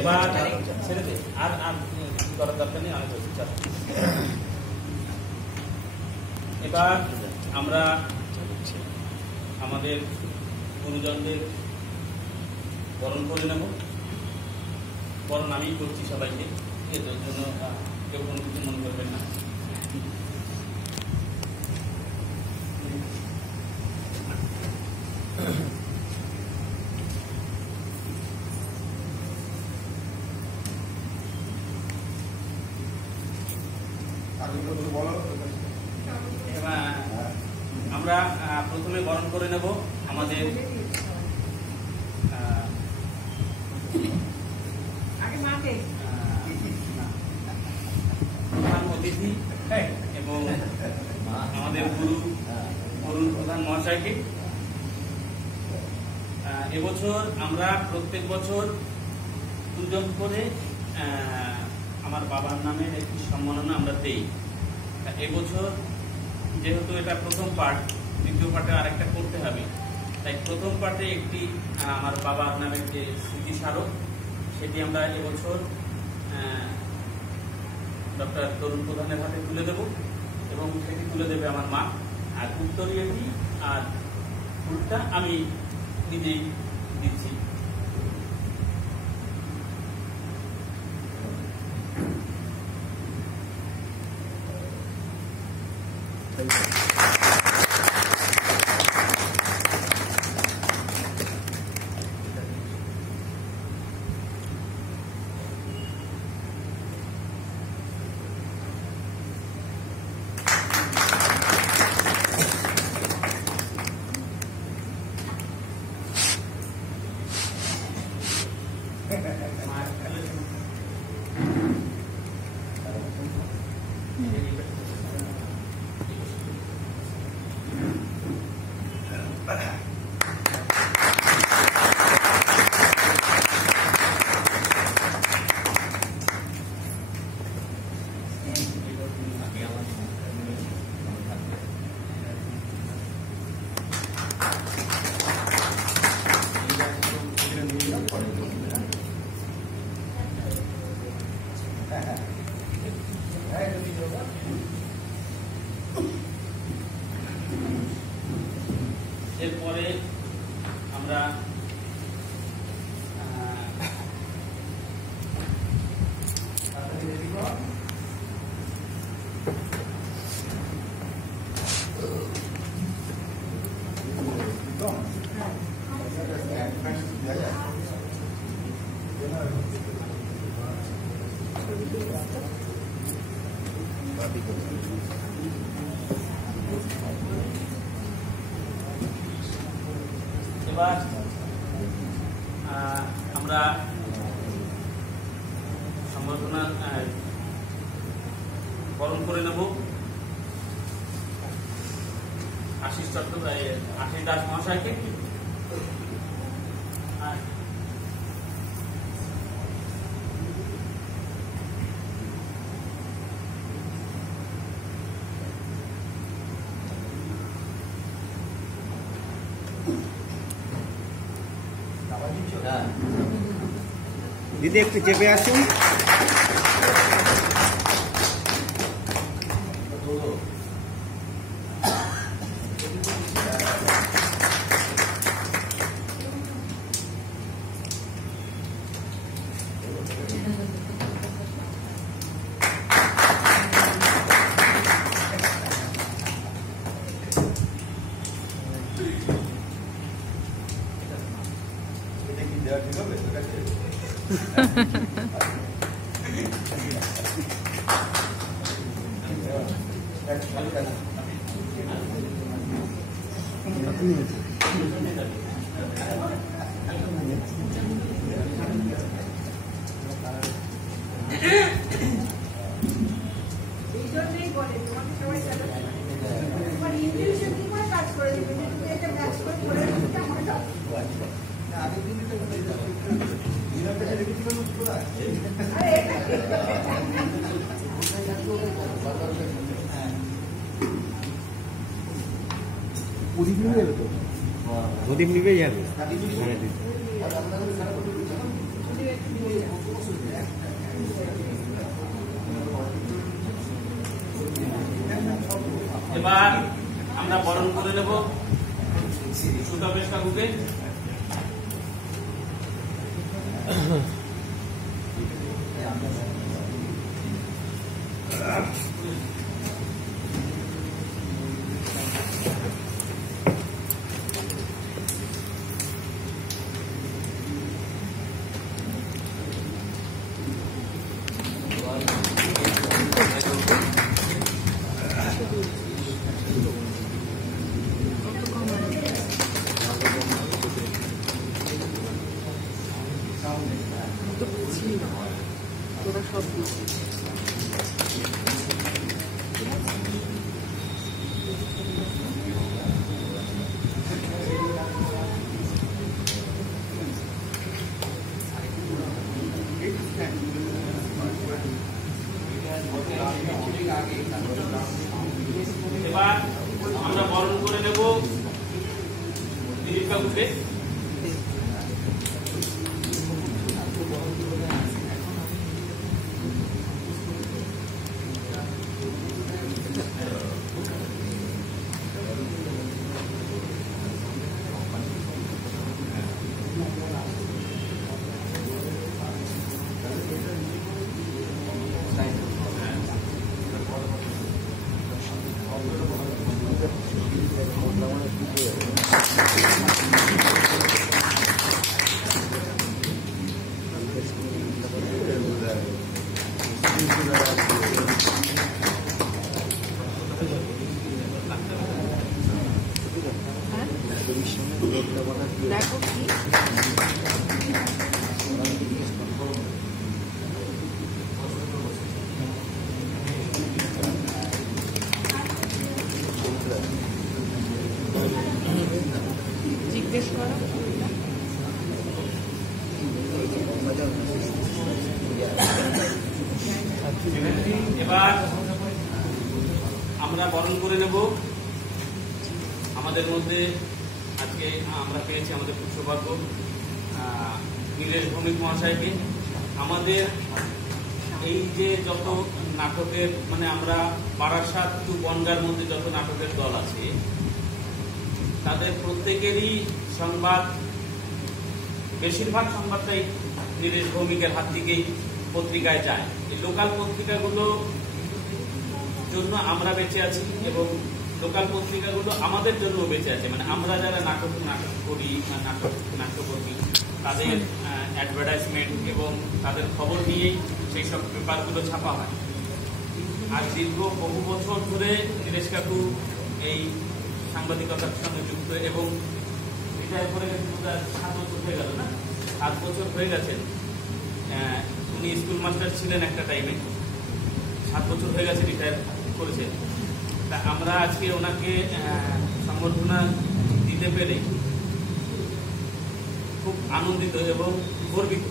এবার ছেড়ে দে, আর করার দরকার নেই, অনেক হয়েছে। এবার আমরা আমাদের গুরুজনদের বরণ করে নেব। বরণ আমি করছি সবাইকে, এর জন্য কেউ কোনো কিছু মনে করবেন না। আমরা প্রথমে বরণ করে নেব আমাদের প্রধান অতিথি এবং আমাদের গুরু প্রধান মহাশয়কে। এবছর আমরা প্রত্যেক বছর দুজন করে আমার বাবার নামের একটি সম্মাননা আমরা দেই। এবছর যেহেতু এটা প্রথম পার্ট, দ্বিতীয় পার্টে আরেকটা করতে হবে, তাই প্রথম পার্টে একটি আমার বাবার নামের যে স্মৃতি স্মারক সেটি আমরা এবছর ডক্টর তরুণ প্রধানের হাতে তুলে দেব এবং সেটি তুলে দেবে আমার মা। আর উত্তরীয়টি আর ফুলটা আমি নিজেই দিচ্ছি। এরপরে আমরা এবার আমরা সম্বর্ধনা বরণ করে নেব আশিস দাস মহাশয়কে। দিদি একটু চেপে আসুন। প্রদীপ নিভে যাবে মানে এবার আমরা বরণ করে নেব সুতপেশ কাকুকে। এবার আমরা বরণ করে নেব দিলীপ কাকুকে। দেখো কি জিজ্ঞেস করো। এবার আমরা বরণ করে নেব। আমাদের মধ্যে আজকে আমরা পেয়েছি আমাদের পুষ্পভাগ্য নীলেশ ভৌমিক মহাশয়কে। আমাদের এই যে যত নাটকের মানে আমরা বারাসাত টু বনগাঁর মধ্যে যত নাটকের দল আছে তাদের প্রত্যেকেরই সংবাদ, বেশিরভাগ সংবাদটাই নীলেশ ভৌমিকের হাত থেকেই পত্রিকায় যায়। এই লোকাল পত্রিকাগুলো জন্য আমরা বেঁচে আছি এবং লোকাল পত্রিকাগুলো আমাদের জন্য বেঁচে আছে। মানে আমরা যারা নাটক করি, নাট্যকর্মী, তাদের অ্যাডভার্টাইজমেন্ট এবং তাদের খবর নিয়েই সেই সব পেপারগুলো ছাপা হয়। আর দীর্ঘ বহু বছর ধরে নীলেশ কাকু এই সাংবাদিকতার সঙ্গে যুক্ত এবং রিটায়ার করে গেছেন 7 বছর হয়ে গেল না, 7 বছর হয়ে গেছেন। উনি স্কুল মাস্টার ছিলেন একটা টাইমে, 7 বছর হয়ে গেছে রিটায়ার করেছেন। তা আমরা আজকে ওনাকে সম্বর্ধনা দিতে পেরে খুব আনন্দিত এবং গর্বিত।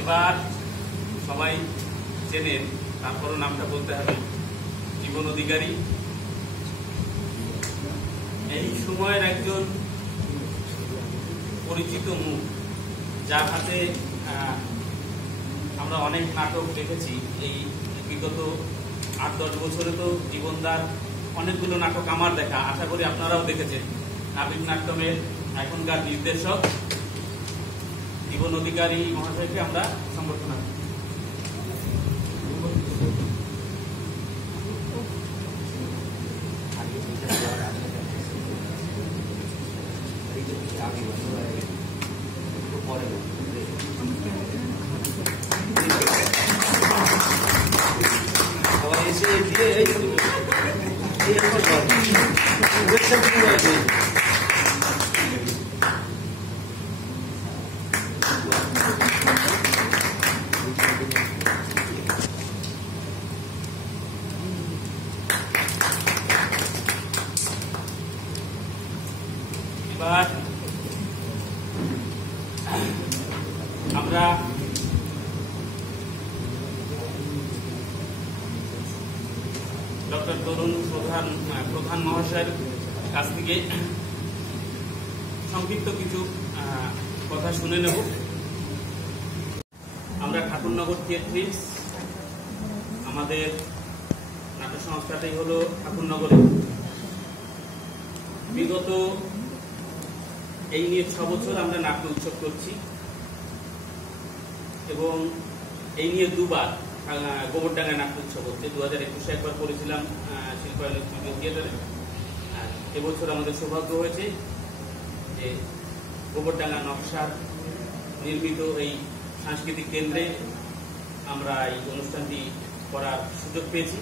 এবার সবাই চেনেন, তারপরও নামটা বলতে হবে, জীবন অধিকারী। এই সময়ের একজন পরিচিত মুখ, যার হাতে আমরা অনেক নাটক দেখেছি। এই বিগত 8-10 বছরে তো জীবনদার অনেকগুলো নাটক আমার দেখা, আশা করি আপনারাও দেখেছেন। নাবিক নাট্যমের এখনকার নির্দেশক জীবন অধিকারী মহাশয়কে আমরা সম্বর্ধনা করি। পরে এবার আমরা ডক্টর তরুণ প্রধান মহাশয়ের কাছ থেকে সংক্ষিপ্ত কিছু কথা শুনে নেব। আমরা ঠাকুরনগর থিয়েট্রিক্স, আমাদের নাটক সংস্থাটাই হলো ঠাকুরনগরে। বিগত এই নিয়ে 6 বছর আমরা নাট্য উৎসব করছি এবং এই নিয়ে 2বার গোবরডাঙ্গায় নাট্য উৎসব হচ্ছে। 2021 একবার করেছিলাম শিল্পায়ন স্টুডিও থিয়েটারে। আর এবছর আমাদের সৌভাগ্য হয়েছে যে গোবরডাঙ্গা নকশার নির্মিত এই সাংস্কৃতিক কেন্দ্রে আমরা এই অনুষ্ঠানটি করার সুযোগ পেয়েছি।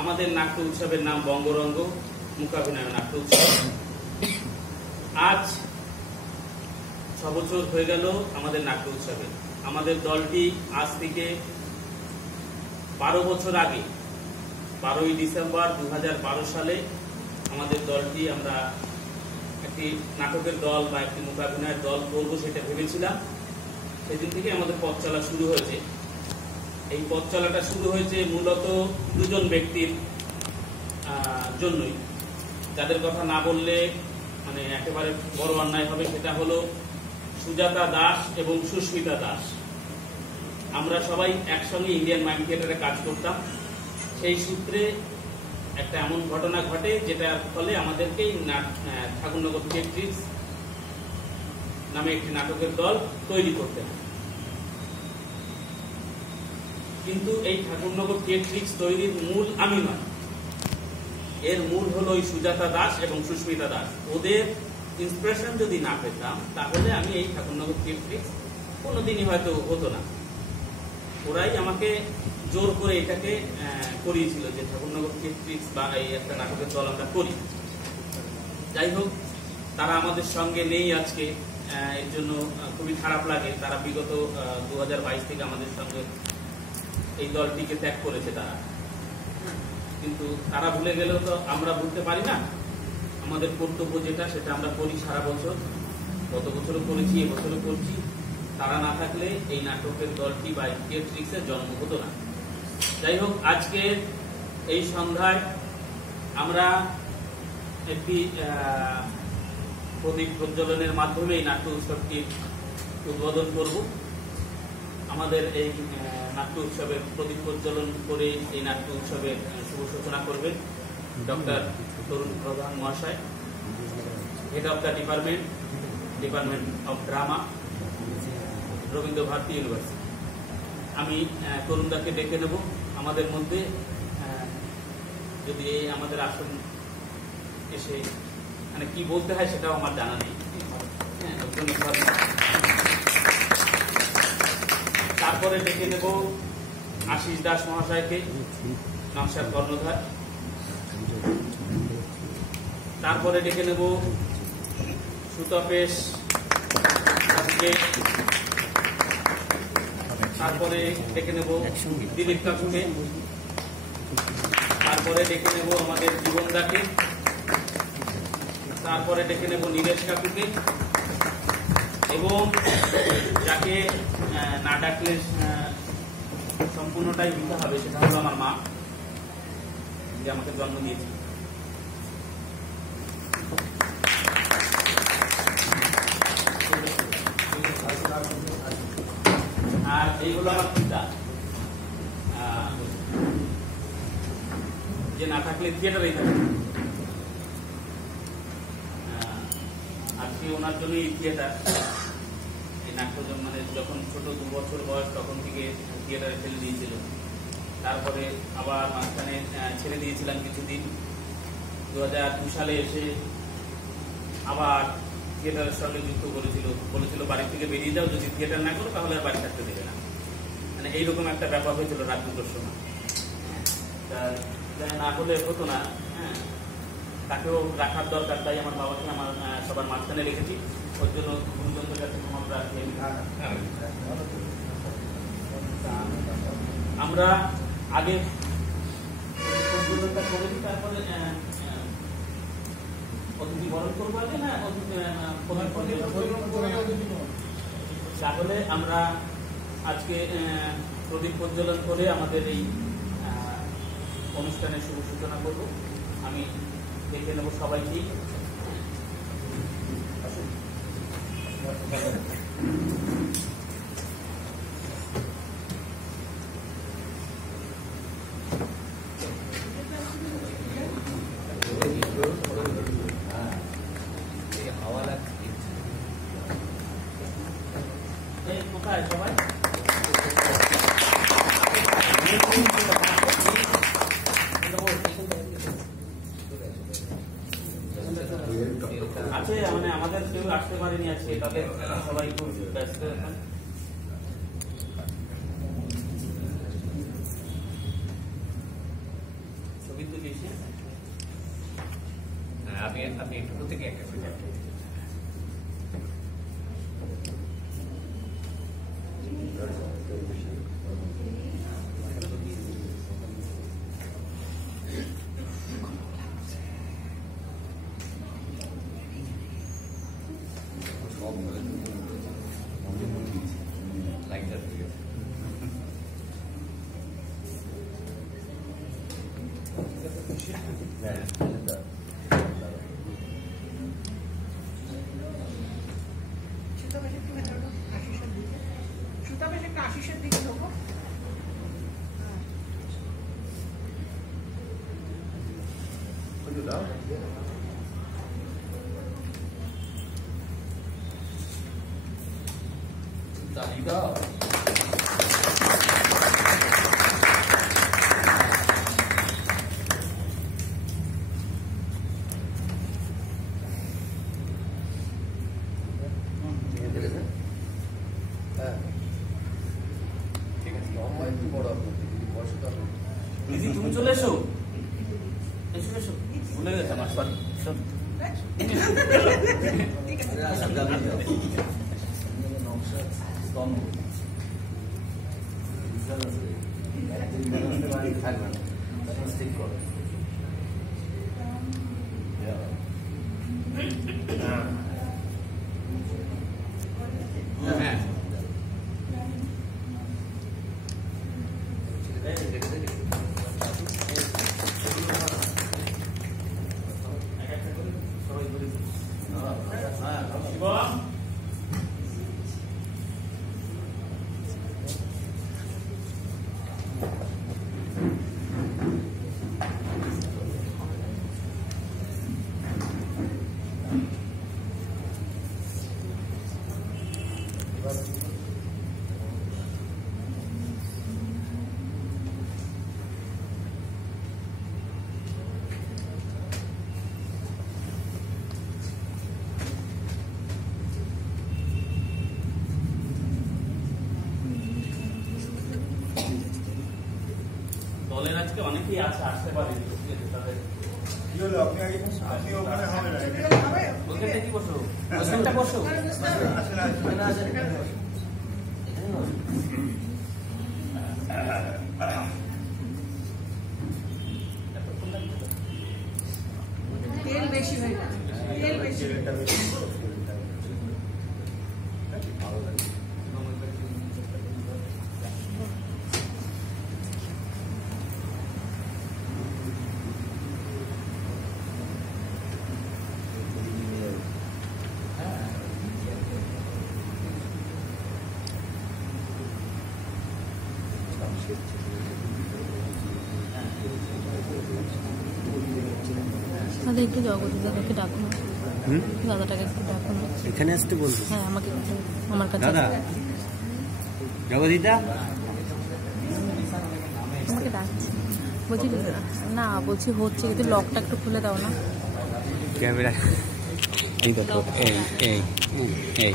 আমাদের নাট্য উৎসবের নাম বঙ্গরঙ্গ মূকাভিনয় নাট্য উৎসব। আজ 6 বছর হয়ে গেল আমাদের নাট্য উৎসবে। আমাদের দলটি আজ থেকে 12 বছর আগে 12ই ডিসেম্বর 2012 সালে আমাদের দলটি আমরা একটি নাটকের দল বা একটি মূকাভিনয়ের দল করবো সেটা ভেবেছিলাম। সেদিন থেকে আমাদের পথ চলা শুরু হয়েছে। এই পথ চলাটা শুরু হয়েছে মূলত 2 জন ব্যক্তির জন্যই, যাদের কথা না বললে মানে একেবারে বড় অন্যায় হবে। সেটা হলো সুজাতা দাস এবং সুস্মিতা দাস। আমরা সবাই একসঙ্গে ইন্ডিয়ান মাইম থিয়েটারে কাজ করতাম। সেই সূত্রে একটা এমন ঘটনা ঘটে যেটার ফলে আমাদেরকে ঠাকুরনগর থিয়েট্রিক্স নামে একটি নাটকের দল তৈরি করতে হয়। কিন্তু এই ঠাকুরনগর থিয়েট্রিক্স তৈরির মূল আমি নয়, এর মূল হলো ওই সুজাতা দাস এবং সুস্মিতা দাস। ওদের ইন্সপিরেশন যদি না পেতাম তাহলে আমি এই ঠাকুরনগর থিয়েট্রিক্স কোনোদিনই হয়তো হতো না। ওরাই আমাকে জোর করে এটাকে করিয়েছিল যে ঠাকুরনগর থিয়েট্রিক্স বা এই একটা নাটকের দল আমরা করি। যাই হোক, তারা আমাদের সঙ্গে নেই আজকে, এর জন্য খুবই খারাপ লাগে। তারা বিগত 2022 থেকে আমাদের সঙ্গে এই দলটিকে ত্যাগ করেছে তারা। কিন্তু তারা ভুলে গেলেও তো আমরা ভুলতে পারি না। আমাদের কর্তব্য যেটা সেটা আমরা করি সারা বছর। গত বছরও করেছি, এবছরও করছি। তারা না থাকলে এই নাটকের দলটি বা থিয়েট্রিক্সের জন্ম হতো না। যাই হোক, আজকে এই সন্ধ্যায় আমরা একটি প্রদীপ প্রজ্বলনের মাধ্যমে এই নাট্য উৎসবটি উদ্বোধন করব। আমাদের এই নাট্য উৎসবের প্রদীপ প্রজ্বলন করে এই নাট্য উৎসবের শুভ সূচনা করবেন ডক্টর তরুণ প্রধান মহাশয়, head of the department of drama, Rabindra Bharati university. আমি তরুণদাকে ডেকে নেব আমাদের মধ্যে। যদি এই আমাদের আসন এসে মানে কি বলতে হয় সেটাও আমার জানা নেই। তারপরে ডেকে নেব আশিস দাস মহাশয়কে, নকশার কর্ণধার। তারপরে ডেকে নেব সুতপেশ, তারপরে ডেকে নেব দিলীপ কাকুকে, তারপরে ডেকে নেব আমাদের জীবনদাকে, তারপরে ডেকে নেব নীরেশ কাকুকে, এবং যাকে না ডাকলে সম্পূর্ণটাই দিতে হবে সেটা হলো আমার মা, যে আমাকে জন্ম দিয়েছে। আর এইগুলো আমার পিতা, যে না থাকলে থিয়েটারেই থাকে। আজকে ওনার জন্য এই থিয়েটার, এই নাট্যজন মানে যখন ছোট 2 বছর বয়স তখন থেকে থিয়েটারে ফেলে দিয়েছিল। তারপরে আবার মাঝখানে ছেড়ে দিয়েছিলাম কিছুদিন। 2002 সালে এসে আবার থিয়েটারের সঙ্গে যুক্ত করেছিল, বলেছিল বাড়ি থেকে বেরিয়ে যাও, যদি থিয়েটার না করো তাহলে আর বাড়ি থাকতে দেবে না। মানে এইরকম একটা ব্যাপার হয়েছিল রাত 2টোর সময়। না হলে হতো না, হ্যাঁ, তাকেও রাখার দরকার, তাই আমার বাবাকে আমার সবার মাঝখানে রেখেছি। ওর জন্য গুরুজনদের কাছে ক্ষমা প্রার্থী। আমরা আগে করে দিই, তারপরে অতিথি বরণ করবো আগে না? তাহলে আমরা আজকে প্রদীপ প্রজ্বলন করে আমাদের এই অনুষ্ঠানের শুভ সূচনা করব। আমি দেখে নেব সবাইকেই। কোথায় সবাই? আছে মানে আমাদের কেউ আসতে পারেনি আছে, তাদের সবাই খুব ব্যস্ত এখন। ছবি তো দিয়েছি, আপনি একটু থেকে একটা আশিসের দিকে ঢোকো। দিদি তুমি চলে এসো, এসো এসো, ভুলে গেছে আমার, সরি সরি। দলের আজকে অনেকেই আছে, আসতে পারেনি, তাদের ওইখানটা কি বসো, ওইখানটা বসো। তেল বেশি হয়ে গেছে, তেল বেশি। দাদা একটু জগদী দাদাকে ডাকুন, দাদাটাকে একটু ডাকুন। এখানে আসতে বলবো? হ্যাঁ আমাকে আমার কাছে দাদা জগদীদা আমাকে ডাকছি, বলছি না বলছি হচ্ছে, কিন্তু লকটা একটু খুলে দাও না। ক্যামেরা এই দেখো, এই এই এই